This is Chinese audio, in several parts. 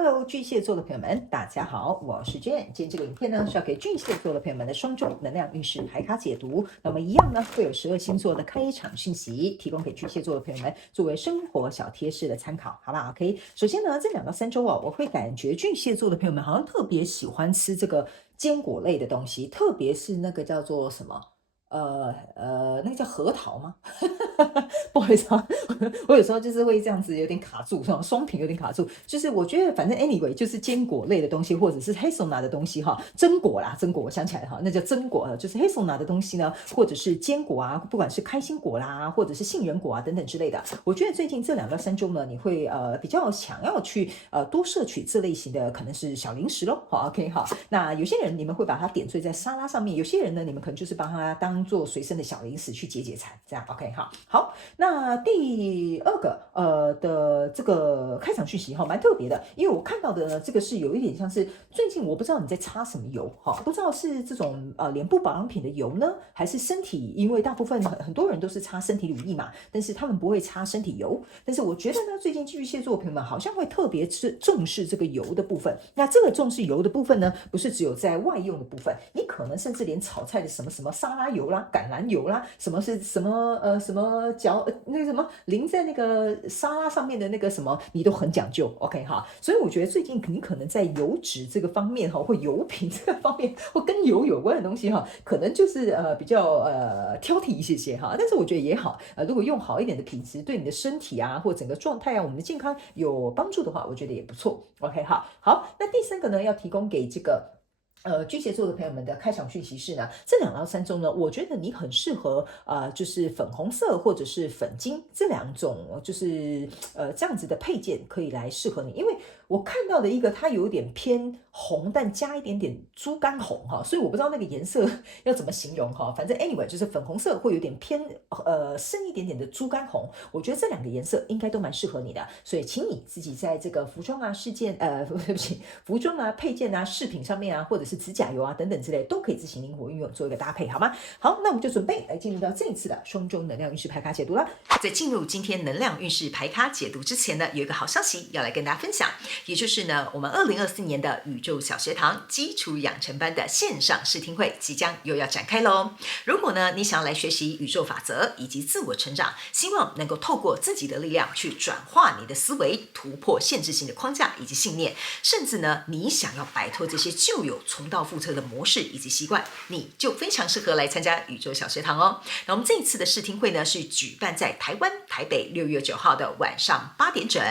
Hello，巨蟹座的朋友们，大家好，我是 Jane。今天这个影片呢是要给巨蟹座的朋友们的双周能量运势牌卡解读。那么一样呢会有12星座的开场讯息，提供给巨蟹座的朋友们作为生活小贴士的参考，好不好 ？OK。首先呢，这2到3周哦，我会感觉巨蟹座的朋友们好像特别喜欢吃这个坚果类的东西，特别是那个叫做什么？那个叫核桃吗？不好意思啊，我有时候就是会这样子有点卡住，双屏有点卡住。就是我觉得反正 anyway 就是坚果类的东西，或者是黑松拿的东西哈，榛果啦，榛果我想起来哈，那叫榛果，就是黑松拿的东西呢，或者是坚果啊，不管是开心果啦，或者是杏仁果啊等等之类的。我觉得最近这2到3周呢，你会比较想要去多摄取这类型的可能是小零食咯。好 OK 好，那有些人你们会把它点缀在沙拉上面，有些人呢你们可能就是把它当做随身的小零食去解解馋，这样 OK 好，那第2个的这个开场讯息哈，蛮特别的，因为我看到的呢，这个是有一点像是最近我不知道你在擦什么油哈，不知道是这种脸部保养品的油呢，还是身体，因为大部分很多人都是擦身体乳液嘛，但是他们不会擦身体油，但是我觉得呢，最近巨蟹座朋友们好像会特别重视这个油的部分。那这个重视油的部分呢，不是只有在外用的部分，你可能甚至连炒菜的什么沙拉油啦、橄榄油啦，什么是什么那个什么淋在那个沙拉上面的那个什么，你都很讲究 ，OK 哈。所以我觉得最近你可能在油脂这个方面哈，或油品这个方面，或跟油有关的东西哈，可能就是比较挑剔一些哈。但是我觉得也好，如果用好一点的品质，对你的身体啊或整个状态啊，我们的健康有帮助的话，我觉得也不错。OK 好，那第3个呢，要提供给这个。巨蟹座的朋友们的开场讯息是呢，这2到3周呢，我觉得你很适合就是粉红色或者是粉金这2种，就是这样子的配件可以来适合你，因为我看到的一个它有点偏红，但加一点点猪肝红哈，所以我不知道那个颜色要怎么形容哈，反正 anyway 就是粉红色会有点偏深一点点的猪肝红，我觉得这2个颜色应该都蛮适合你的，所以请你自己在这个服装啊对不起，服装啊配件啊饰品上面啊，或者是指甲油啊等等之类，都可以自行灵活运用做一个搭配，好吗？好，那我们就准备来进入到这一次的双周能量运势牌卡解读了。在进入今天能量运势牌卡解读之前呢，有一个好消息要来跟大家分享，也就是呢，我们2024年的宇宙小学堂基础养成班的线上试听会即将又要展开喽。如果呢，你想要来学习宇宙法则以及自我成长，希望能够透过自己的力量去转化你的思维，突破限制性的框架以及信念，甚至呢，你想要摆脱这些旧有重蹈覆辙的模式以及习惯，你就非常适合来参加宇宙小学堂哦。那我们这一次的试听会呢，是举办在台湾台北6月9号的晚上8点整。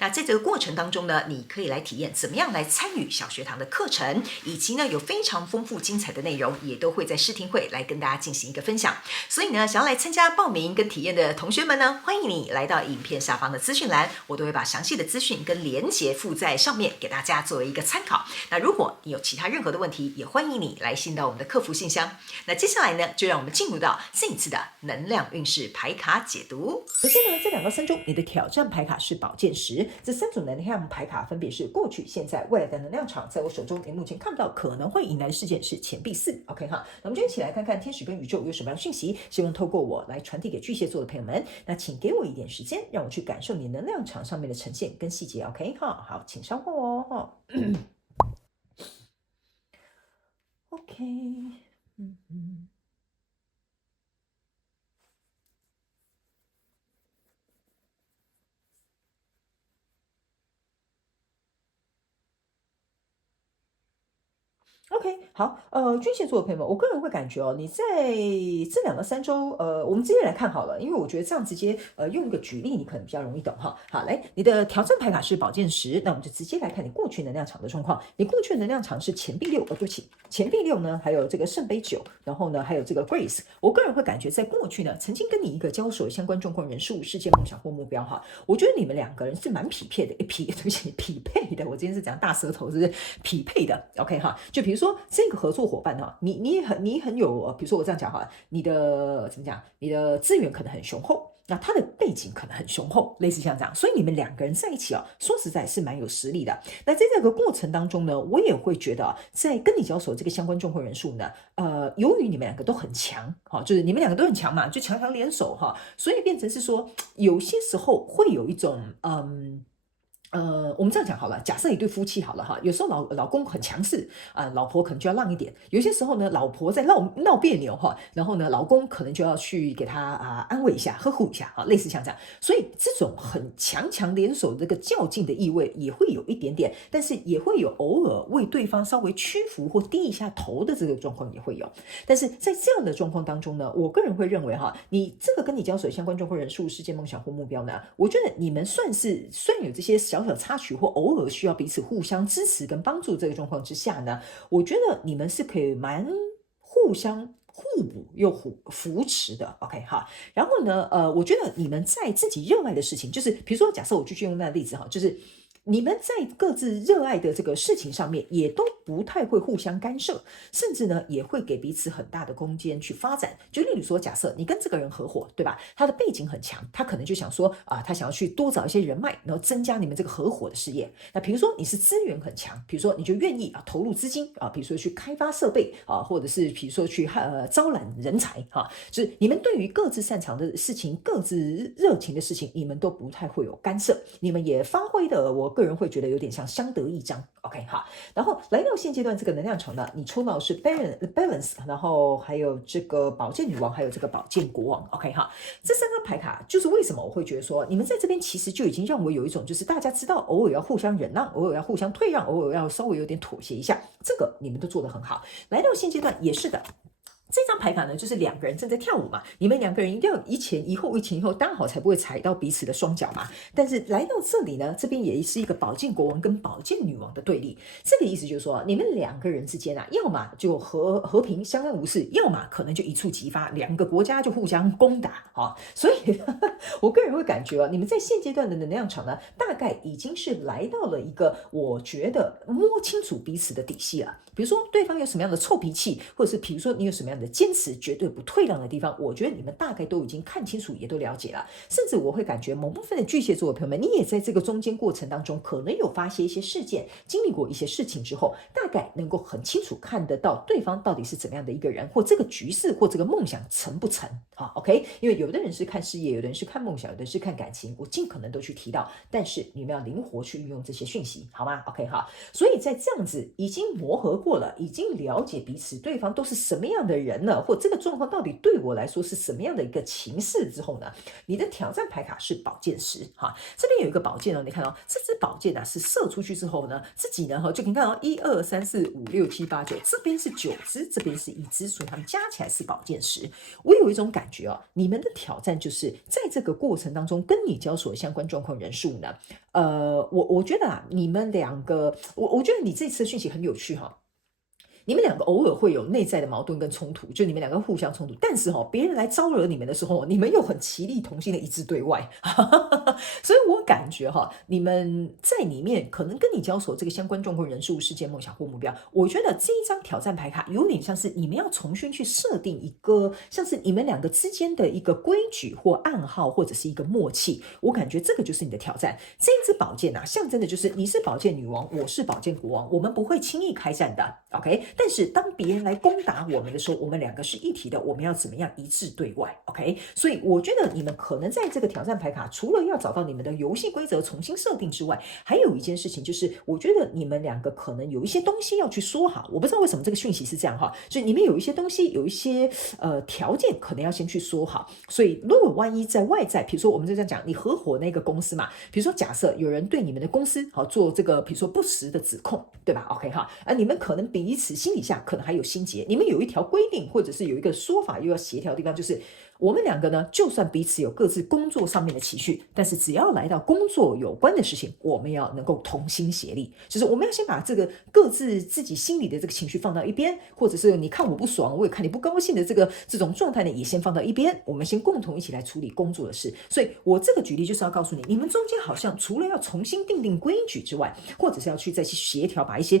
那在这个过程当中呢，你可以来体验怎么样来参与小学堂的课程，以及呢有非常丰富精彩的内容，也都会在试听会来跟大家进行一个分享。所以呢，想要来参加报名跟体验的同学们呢，欢迎你来到影片下方的资讯栏，我都会把详细的资讯跟连结附在上面，给大家作为一个参考。那如果你有其他任何的问题，也欢迎你来信到我们的客服信箱。那接下来呢，就让我们进入到这一次的能量运势牌卡解读。首先呢，这2到3周你的挑战牌卡是宝剑10，这3种能量牌卡分别是过去、现在、未来的能量场。在我手中，你目前看不到可能会引来的事件是钱币4。OK 哈，那我们就一起来看看天使跟宇宙有什么样的讯息，希望透过我来传递给巨蟹座的朋友们。那请给我一点时间，让我去感受你能量场上面的呈现跟细节。OK 哈，好，请稍后哦。OK，OK，好，巨蟹座的朋友们，我个人会感觉哦，你在这2到3周，我们直接来看好了，因为我觉得这样直接用一个举例，你可能比较容易懂哈。好，来，你的挑战牌卡是宝剑10，那我们就直接来看你过去能量场的状况。你过去能量场是钱币6，对不起，钱币6呢，还有这个圣杯9，然后呢，还有这个 Grace。我个人会感觉，在过去呢，曾经跟你一个交手相关状况人数、事件、梦想或目标哈，我觉得你们2个人是蛮匹配的，对不起，匹配的。我今天是讲大舌头，是匹配的。OK 哈，就比如说这个合作伙伴哈，你很有，比如说我这样讲哈，你的怎么讲，你的资源可能很雄厚。那他的背景可能很雄厚，类似像这样，所以你们2个人在一起啊，说实在是蛮有实力的。那在这个过程当中呢，我也会觉得在跟你交手这个相关状况人数呢，由于你们2个都很强，就是你们2个都很强嘛，就强强联手哈，所以变成是说，有些时候会有一种我们这样讲好了，假设一对夫妻好了哈，有时候老公很强势老婆可能就要让一点。有些时候呢，老婆在闹别扭哈，然后呢，老公可能就要去给他安慰一下、呵护一下类似像这样。所以这种很强联手的这个较劲的意味也会有一点点，但是也会有偶尔为对方稍微屈服或低一下头的这个状况也会有。但是在这样的状况当中呢，我个人会认为哈，你这个跟你交手相关状况人数、事件、梦想或目标呢，我觉得你们虽然有这些小插曲或偶尔需要彼此互相支持跟帮助这个状况之下呢，我觉得你们是可以蛮互相互补又扶持的 ，OK 哈。然后呢，我觉得你们在自己热爱的事情，就是比如说，假设我继续用那个例子哈，就是你们在各自热爱的这个事情上面，也都不太会互相干涉，甚至呢，也会给彼此很大的空间去发展。就例如说，假设你跟这个人合伙，对吧？他的背景很强，他可能就想说他想要去多找一些人脉，然后增加你们这个合伙的事业。那比如说你是资源很强，比如说你就愿意投入资金比如说去开发设备或者是比如说去招揽人才就是你们对于各自擅长的事情、各自热情的事情，你们都不太会有干涉，你们也发挥的，我个人会觉得有点像相得益彰。OK 哈，然后来到现阶段这个能量场呢，你抽到的是 balance， 然后还有这个宝剑女王，还有这个宝剑国王。OK 哈，这三张牌卡就是为什么我会觉得说，你们在这边其实就已经让我有一种就是大家知道偶尔要互相忍让，偶尔要互相退让，偶尔要稍微有点妥协一下，这个你们都做得很好。来到现阶段也是的。这张牌卡呢，就是两个人正在跳舞嘛，你们两个人一定要一前一后，一前一后，搭好才不会踩到彼此的双脚嘛。但是来到这里呢，这边也是一个宝剑国王跟宝剑女王的对立，这个意思就是说，你们两个人之间要么就和平相安无事，要么可能就一触即发，两个国家就互相攻打所以我个人会感觉你们在现阶段的能量场呢，大概已经是来到了一个我觉得摸清楚彼此的底细了。比如说对方有什么样的臭脾气，或者是比如说你有什么样的坚持绝对不退让的地方，我觉得你们大概都已经看清楚，也都了解了。甚至我会感觉某部分的巨蟹座的朋友们，你也在这个中间过程当中，可能有发现一些事件，经历过一些事情之后，大概能够很清楚看得到对方到底是怎么样的一个人，或这个局势或这个梦想成不成OK， 因为有的人是看事业，有的人是看梦想，有的人是看感情，我尽可能都去提到，但是你们要灵活去运用这些讯息，好吗 ？OK 哈，所以在这样子已经磨合过了，已经了解彼此对方都是什么样的人了，或这个状况到底对我来说是什么样的一个情势之后呢，你的挑战牌卡是宝剑十这边有一个宝剑你看到这支宝剑是射出去之后呢，自己呢就可以看到1、2、3、4、5、6、7、8、9，这边是9支，这边是1支，所以他们加起来是宝剑十。我有一种感觉你们的挑战就是在这个过程当中跟你交手的相关状况人数呢，我觉得你们两个，我觉得你这次的讯息很有趣你们两个偶尔会有内在的矛盾跟冲突，就你们两个互相冲突，但是别人来招惹你们的时候，你们又很齐力同心的一致对外，所以我感觉你们在里面可能跟你交手这个相关状况人数、事件、梦想或目标，我觉得这一张挑战牌卡有点像是你们要重新去设定一个像是你们两个之间的一个规矩或暗号，或者是一个默契，我感觉这个就是你的挑战。这一支宝剑象征的就是你是宝剑女王，我是宝剑国王，我们不会轻易开战的 OK， 但是当别人来攻打我们的时候，我们两个是一体的，我们要怎么样一致对外 OK， 所以我觉得你们可能在这个挑战牌卡除了要找到你们的游戏规则重新设定之外，还有一件事情就是我觉得你们两个可能有一些东西要去说好，我不知道为什么这个讯息是这样所以你们有一些东西有一些条件可能要先去说好，所以如果万一在外在，比如说我们就这样讲，你合伙那个公司嘛，比如说假设有人对你们的公司做这个比如说不实的指控，对吧 OK 你们可能彼此心理下可能还有心结，你们有一条规定或者是有一个说法又要协调的地方，就是我们两个呢，就算彼此有各自工作上面的期许，但是只要来到工作有关的事情，我们要能够同心协力，就是我们要先把这个各自自己心里的这个情绪放到一边，或者是你看我不爽，我也看你不高兴的这种状态呢，也先放到一边，我们先共同一起来处理工作的事。所以我这个举例就是要告诉你，你们中间好像除了要重新定规矩之外，或者是要去再去协调，把一些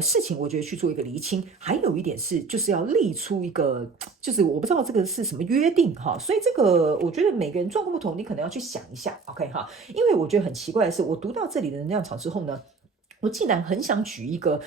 事情我觉得去做一个厘清，还有一点是就是要立出一个，就是我不知道这个是什么约定所以这个我觉得每个人状况不同，你可能要去想一下 OK 因为我觉得很奇怪的是，我读到这里的能量场之后呢，我竟然很想举一个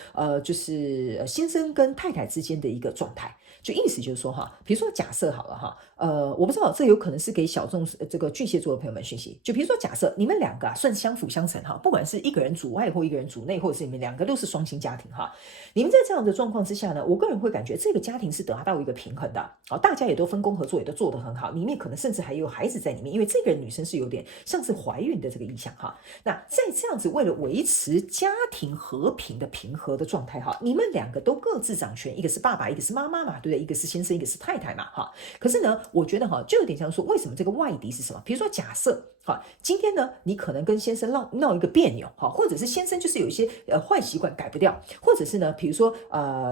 就是先生跟太太之间的一个状态，就意思就是说比如说假设好了我不知道这有可能是给小众这个巨蟹座的朋友们讯息。就比如说，假设你们两个算相辅相成哈，不管是一个人主外或一个人主内，或者是你们两个都是双薪家庭哈，你们在这样的状况之下呢，我个人会感觉这个家庭是得到一个平衡的，好，大家也都分工合作，也都做得很好，里面可能甚至还有孩子在里面，因为这个女生是有点像是怀孕的这个意向哈。那在这样子为了维持家庭和平的平和的状态哈，你们两个都各自掌权，一个是爸爸，一个是妈妈嘛，对不对？一个是先生，一个是太太嘛哈。可是呢，我觉得哈，就有点像说，为什么这个外敌是什么？比如说假设。好，今天呢，你可能跟先生闹一个别扭，好，或者是先生就是有一些坏习惯改不掉，或者是呢，比如说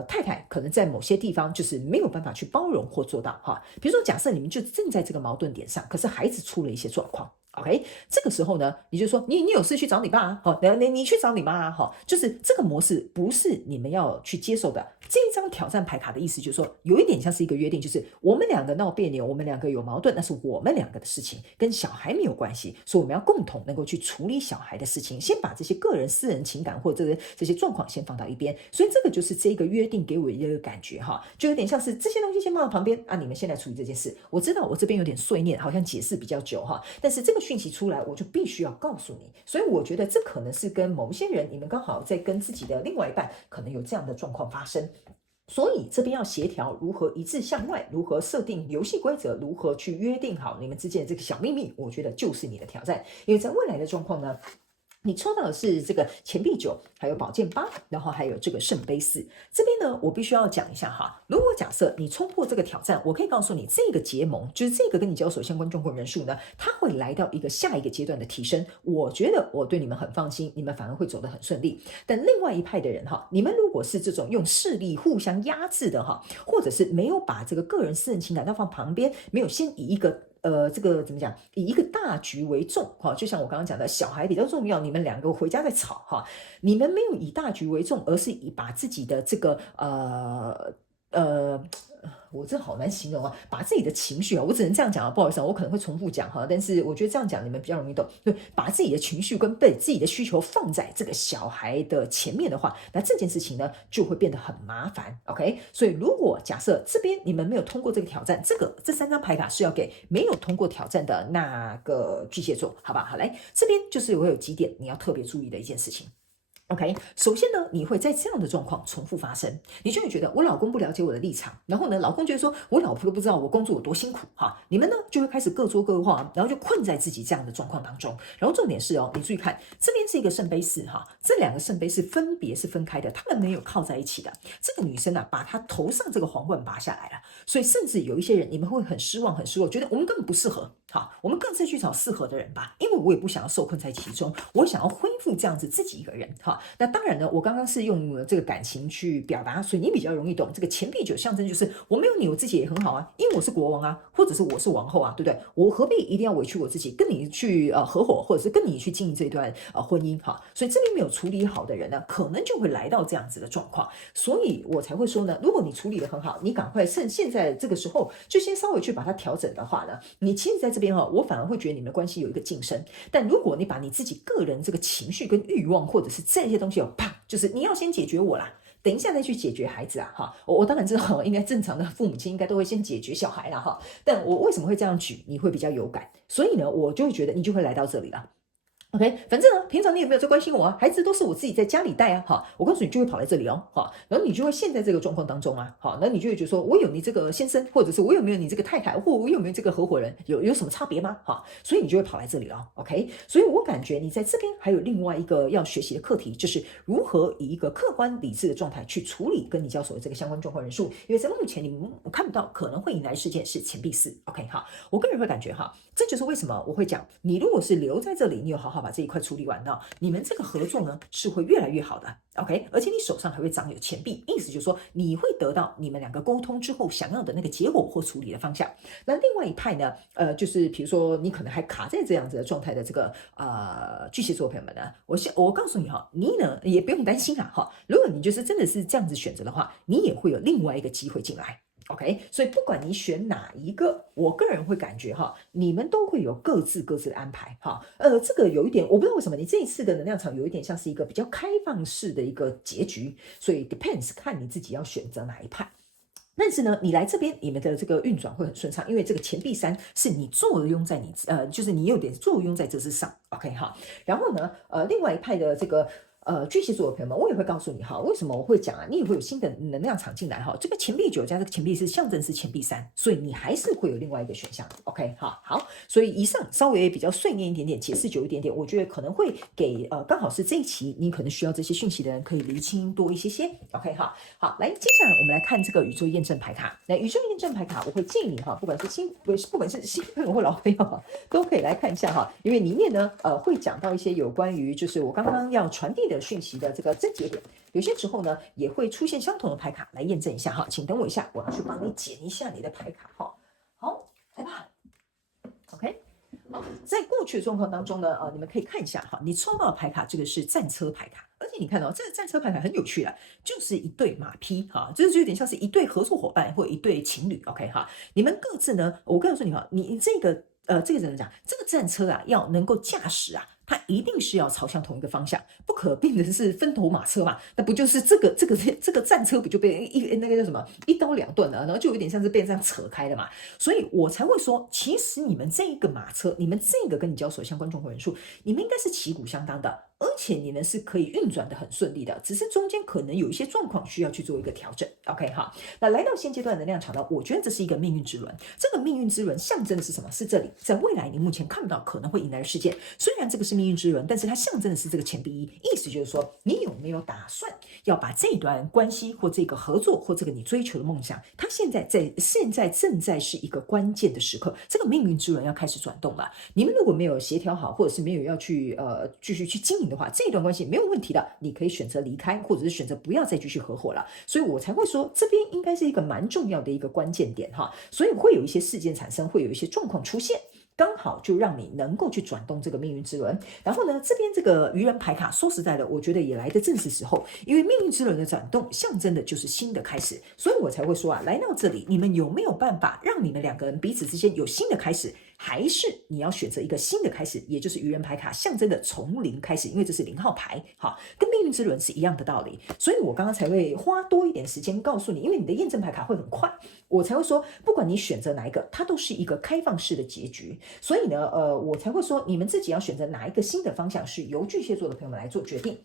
太太可能在某些地方就是没有办法去包容或做到哈。比如说假设你们就正在这个矛盾点上，可是孩子出了一些状况。OK，这个时候呢，你就说你有事去找你爸啊，好，你去找你妈啊，好，就是这个模式不是你们要去接受的。这一张挑战牌卡的意思就是说，有一点像是一个约定，就是我们两个闹别扭，我们两个有矛盾，那是我们两个的事情，跟小孩没有关系，所以我们要共同能够去处理小孩的事情，先把这些个人私人情感或者这些状况先放到一边。所以这个就是这个约定给我一个感觉哈，就有点像是这些东西先放到旁边啊，你们先来处理这件事。我知道我这边有点碎念，好像解释比较久哈，但是这个讯息出来，我就必须要告诉你。所以我觉得这可能是跟某些人，你们刚好在跟自己的另外一半，可能有这样的状况发生。所以这边要协调如何一致向外，如何设定游戏规则，如何去约定好你们之间的这个小秘密，我觉得就是你的挑战。因为在未来的状况呢，你抽到的是这个钱币9，还有宝剑8，然后还有这个圣杯4。这边呢，我必须要讲一下哈。如果假设你冲破这个挑战，我可以告诉你，这个结盟就是这个跟你交手相关状况人数呢，它会来到一个下一个阶段的提升。我觉得我对你们很放心，你们反而会走得很顺利。但另外一派的人哈，你们如果是这种用势力互相压制的哈，或者是没有把这个个人私人情感要放旁边，没有先以一个这个怎么讲？以一个大局为重哈，就像我刚刚讲的，小孩比较重要，你们两个回家再吵哈，你们没有以大局为重，而是以把自己的这个我这好难形容啊，把自己的情绪啊，我只能这样讲啊，不好意思啊，我可能会重复讲哈，但是我觉得这样讲你们比较容易懂。对，把自己的情绪跟被自己的需求放在这个小孩的前面的话，那这件事情呢就会变得很麻烦。OK， 所以如果假设这边你们没有通过这个挑战，这3张牌卡是要给没有通过挑战的那个巨蟹座，好吧？好，来这边就是我有几点你要特别注意的一件事情。OK， 首先呢，你会在这样的状况重复发生，你就会觉得我老公不了解我的立场，然后呢，老公觉得说我老婆都不知道我工作有多辛苦哈，你们呢就会开始各说各话，然后就困在自己这样的状况当中。然后重点是哦，你注意看，这边是一个圣杯4哈，这2个圣杯是分别是分开的，他们没有靠在一起的。这个女生啊，把她头上这个皇冠拔下来了，所以甚至有一些人你们会很失望，很失落，觉得我们根本不适合。好，我们各自去找适合的人吧，因为我也不想要受困在其中，我想要恢复这样子自己一个人。哈，那当然呢，我刚刚是用这个感情去表达，所以你比较容易懂。这个钱币9象征就是我没有你，我自己也很好啊，因为我是国王啊，或者是我是王后啊，对不对？我何必一定要委屈我自己，跟你去合伙，或者是跟你去经营这一段婚姻？哈，所以这边没有处理好的人呢，可能就会来到这样子的状况，所以我才会说呢，如果你处理得很好，你赶快趁现在这个时候就先稍微去把它调整的话呢，你其实在这边我反而会觉得你们的关系有一个晋升。但如果你把你自己个人这个情绪跟欲望，或者是这些东西啪，就是你要先解决我啦，等一下再去解决孩子啊哈。我当然知道，应该正常的父母亲应该都会先解决小孩啦哈。但我为什么会这样举，你会比较有感，所以呢，我就会觉得你就会来到这里了。OK， 反正呢，平常你也没有在关心我啊，孩子都是我自己在家里带啊，好，我告诉你就会跑来这里哦，好，然后你就会陷在这个状况当中啊，好，那你就会觉得说，我有你这个先生，或者是我有没有你这个太太，或我有没有这个合伙人，有什么差别吗？好，所以你就会跑来这里了 ，OK， 所以我感觉你在这边还有另外一个要学习的课题，就是如何以一个客观理智的状态去处理跟你交手的这个相关状况人数，因为在目前你看不到可能会引来事件是钱币4 ，OK， 好，我个人会感觉哈，这就是为什么我会讲，你如果是留在这里，你有好好把这一块处理完。你们这个合作呢是会越来越好的 ，OK， 而且你手上还会长有钱币，意思就是说你会得到你们两个沟通之后想要的那个结果或处理的方向。那另外一派呢，就是比如说你可能还卡在这样子的状态的这个巨蟹座朋友们呢，我告诉你哈，你呢也不用担心啊哈，如果你就是真的是这样子选择的话，你也会有另外一个机会进来。OK， 所以不管你选哪一个，我个人会感觉哈，你们都会有各自的安排哈。这个有一点，我不知道为什么你这一次的能量场有一点像是一个比较开放式的一个结局，所以 depends 看你自己要选择哪一派。但是呢，你来这边，你们的这个运转会很顺畅，因为这个钱币三是你作用在就是你有点作用在这之上，OK 哈。然后呢，另外一派的这个巨蟹座的朋友们，我也会告诉你哈，为什么我会讲啊，你也会有新的能量场进来哈。这个钱币九加这个钱币是象征是钱币三，所以你还是会有另外一个选项，OK 哈。好，所以以上稍微比较碎念一点点，解释久一点点，我觉得可能会给刚好是这一期你可能需要这些讯息的人可以厘清多一些，OK 哈。好，来接下来我们来看这个宇宙验证牌卡。那宇宙验证牌卡，我会建议你哈，不管是新朋友或老朋友哈，都可以来看一下哈，因为里面呢会讲到一些有关于就是我刚刚要传递的讯息的这个症结点，有些时候呢也会出现相同的牌卡来验证一下哈，请等我一下，我要去帮你剪一下你的牌卡哈。好，来吧 ，OK。好，在过去的状况当中呢，你们可以看一下哈，你抽到的牌卡这个是战车牌卡，而且你看到这个战车牌卡很有趣的，就是一对马匹哈，这就有点像是一对合作伙伴或一对情侣 ，OK 哈，你们各自呢，我告诉你哈，你这个怎么讲？这个战车啊，要能够驾驶啊，它一定是要朝向同一个方向，不可变成是分头马车嘛？那不就是这个战车不就被那个叫什么一刀两断了？然后就有点像是被这样扯开的嘛？所以我才会说，其实你们这个马车，你们这个跟你交手相关状况人数，你们应该是旗鼓相当的。而且你们是可以运转的很顺利的，只是中间可能有一些状况需要去做一个调整。OK 哈，那来到现阶段能量场呢，我觉得这是一个命运之轮。这个命运之轮象征的是什么？是这里，在未来你目前看不到可能会迎来的事件。虽然这个是命运之轮，但是它象征的是这个钱币一，意思就是说，你有没有打算要把这段关系或这个合作或这个你追求的梦想，它现在正在是一个关键的时刻，这个命运之轮要开始转动了。你们如果没有协调好，或者是没有要去继续去经营的话，这一段关系没有问题的，你可以选择离开，或者是选择不要再继续合伙了。所以我才会说，这边应该是一个蛮重要的一个关键点哈。所以会有一些事件产生，会有一些状况出现。刚好就让你能够去转动这个命运之轮，然后呢，这边这个愚人牌卡，说实在的，我觉得也来得正是时候，因为命运之轮的转动象征的就是新的开始，所以我才会说啊，来到这里，你们有没有办法让你们两个人彼此之间有新的开始？还是你要选择一个新的开始，也就是愚人牌卡象征的从零开始，因为这是0号牌，好，跟命运之轮是一样的道理。所以我刚刚才会花多一点时间告诉你，因为你的验证牌卡会很快，我才会说，不管你选择哪一个，它都是一个开放式的结局。所以呢，我才会说，你们自己要选择哪一个新的方向，是由巨蟹座的朋友们来做决定。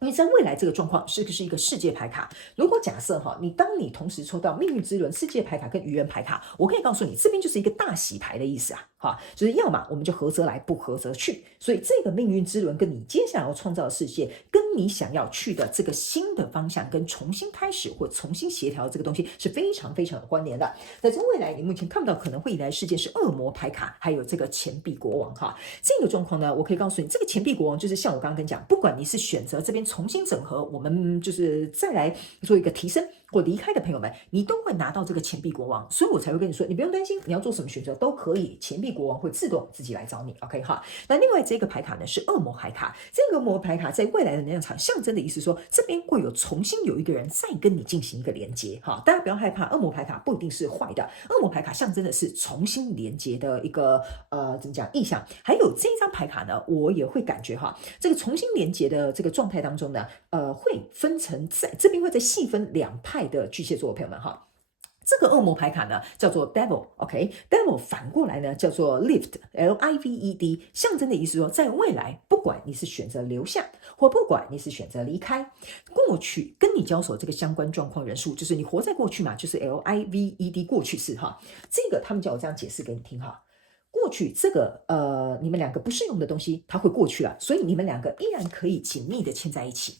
因为在未来这个状况是不是一个世界牌卡？如果假设哈，当你同时抽到命运之轮、世界牌卡跟愚人牌卡，我可以告诉你，这边就是一个大洗牌的意思啊，哈，就是要么我们就合则来，不合则去。所以这个命运之轮跟你接下来要创造的世界，跟你想要去的这个新的方向，跟重新开始或重新协调这个东西是非常非常有关联的。在这未来，你目前看不到可能会迎来的事件是恶魔牌卡，还有这个钱币国王哈。这个状况呢，我可以告诉你，这个钱币国王就是像我刚刚跟你讲，不管你是选择这边重新整合，我们就是再来做一个提升或离开的朋友们，你都会拿到这个钱币国王，所以我才会跟你说，你不用担心，你要做什么选择都可以，钱币国王会自动自己来找你 ，OK 哈。那另外这个牌卡呢是恶魔牌卡，这个恶魔牌卡在未来的能量场象征的意思说，这边会有重新有一个人再跟你进行一个连接哈，大家不要害怕，恶魔牌卡不一定是坏的，恶魔牌卡象征的是重新连接的一个怎么讲意象，还有这张牌卡呢，我也会感觉哈，这个重新连接的这个状态当中呢，会分成在这边会再细分两派的巨蟹座的朋友们哈。这个恶魔牌卡呢叫做 Devil，OK，Devil 反过来呢叫做 Lived，L-I-V-E-D，象征的意思说，在未来不管你是选择留下，或不管你是选择离开，过去跟你交手这个相关状况人数，就是你活在过去嘛，就是 L-I-V-E-D 过去式哈。这个他们叫我这样解释给你听哈。过去这个你们两个不适用的东西，它会过去了，所以你们两个依然可以紧密的牵在一起。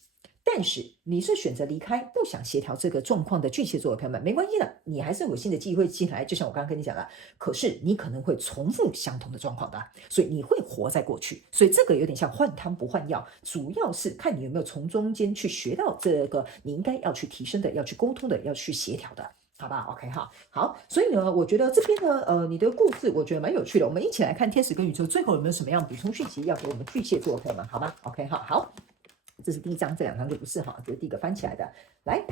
但是你是选择离开，不想协调这个状况的巨蟹座的朋友们，没关系的，你还是有新的机会进来。就像我刚刚跟你讲的，可是你可能会重复相同的状况的，所以你会活在过去。所以这个有点像换汤不换药，主要是看你有没有从中间去学到这个你应该要去提升的、要去沟通的、要去协调的。好吧 ，OK 哈，好，所以呢，我觉得这边呢，你的故事我觉得蛮有趣的，我们一起来看天使跟宇宙最后有没有什么样补充讯息要给我们巨蟹座的朋友们，好吧 ，OK 哈，好。这是第一张，这两张就不是哈，这是第一个翻起来的。来，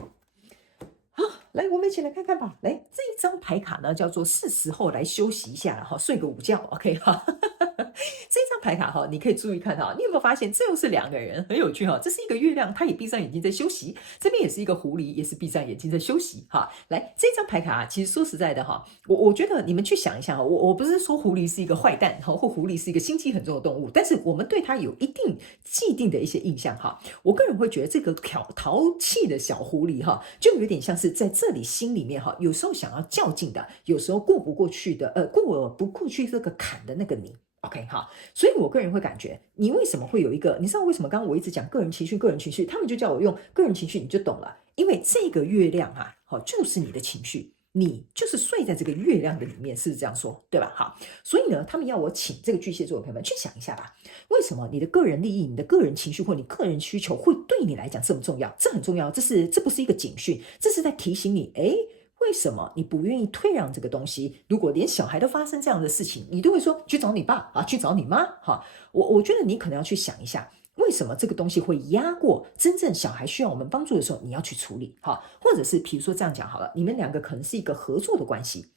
好，来，我们一起来看看吧。来，这一张牌卡呢，叫做是时候来休息一下了哈，睡个午觉，OK 哈。这张牌卡哈，你可以注意看哈，你有没有发现这又是两个人，很有趣哈。这是一个月亮，他也闭上眼睛在休息，这边也是一个狐狸，也是闭上眼睛在休息哈。来，这张牌卡啊，其实说实在的哈，我觉得你们去想一下哈，我不是说狐狸是一个坏蛋哈，或狐狸是一个心机很重的动物，但是我们对它有一定既定的一些印象哈。我个人会觉得这个淘气的小狐狸哈，就有点像是在这里心里面哈，有时候想要较劲的，有时候过不过去的，过不过去这个坎的那个你。OK 哈，所以我个人会感觉，你为什么会有一个？你知道为什么刚刚我一直讲个人情绪，个人情绪，他们就叫我用个人情绪，你就懂了。因为这个月亮啊，好，就是你的情绪，你就是睡在这个月亮的里面，是不是这样说？对吧？好，所以呢，他们要我请这个巨蟹座的朋友们去想一下吧，为什么你的个人利益、你的个人情绪或你个人需求会对你来讲这么重要？这很重要，这不是一个警讯，这是在提醒你，哎。为什么你不愿意退让这个东西？如果连小孩都发生这样的事情，你都会说去找你爸啊，去找你妈哈。我觉得你可能要去想一下，为什么这个东西会压过真正小孩需要我们帮助的时候，你要去处理哈？或者是比如说这样讲好了，你们两个可能是一个合作的关系。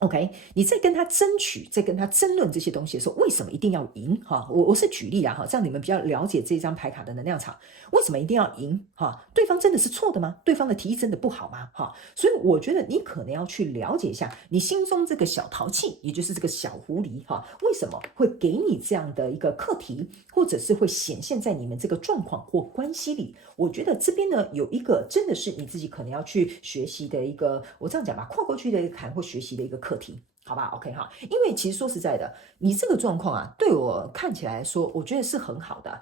OK，你在跟他争取，在跟他争论这些东西的时候，为什么一定要赢？哈，我是举例啊，哈，这样你们比较了解这张牌卡的能量场。为什么一定要赢？哈，对方真的是错的吗？对方的提议真的不好吗？哈，所以我觉得你可能要去了解一下，你心中这个小淘气，也就是这个小狐狸，哈，为什么会给你这样的一个课题，或者是会显现在你们这个状况或关系里？我觉得这边呢有一个真的是你自己可能要去学习的一个，我这样讲吧，跨过去的一个坎或学习的一个课题。好吧 ，OK 哈，因为其实说实在的，你这个状况啊，对我看起来说，我觉得是很好的。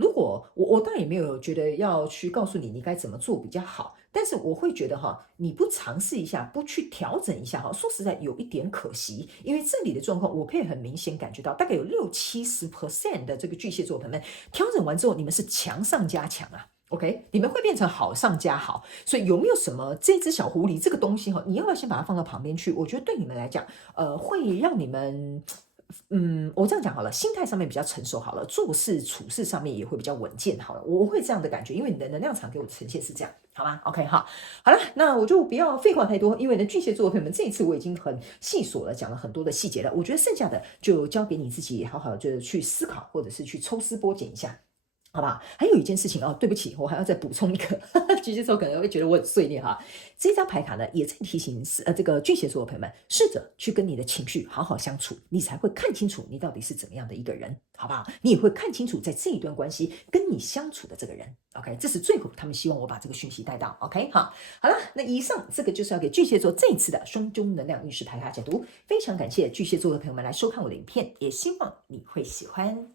如果我当然也没有觉得要去告诉你你该怎么做比较好，但是我会觉得哈，你不尝试一下，不去调整一下哈，说实在有一点可惜。因为这里的状况，我可以很明显感觉到，大概有60-70% 的这个巨蟹座朋友们调整完之后，你们是强上加强啊。OK，你们会变成好上加好，所以有没有什么这只小狐狸这个东西哈，你要不要先把它放到旁边去？我觉得对你们来讲，会让你们，我这样讲好了，心态上面比较成熟好了，做事处事上面也会比较稳健好了，我会这样的感觉，因为你的能量场给我呈现是这样，好吗？OK 哈，好了，那我就不要废话太多，因为呢，巨蟹座的朋友们，这一次我已经很细琐了，讲了很多的细节了，我觉得剩下的就交给你自己好好的去思考，或者是去抽丝剥茧一下。好吧，还有一件事情哦，对不起，我还要再补充一个，巨蟹座可能会觉得我很碎念哈。这张牌卡呢，也在提醒这个巨蟹座的朋友们，试着去跟你的情绪好好相处，你才会看清楚你到底是怎么样的一个人，好不好？你也会看清楚在这一段关系跟你相处的这个人。OK，这是最后他们希望我把这个讯息带到。OK，好了，那以上这个就是要给巨蟹座这一次的双周能量运势牌卡解读，非常感谢巨蟹座的朋友们来收看我的影片，也希望你会喜欢。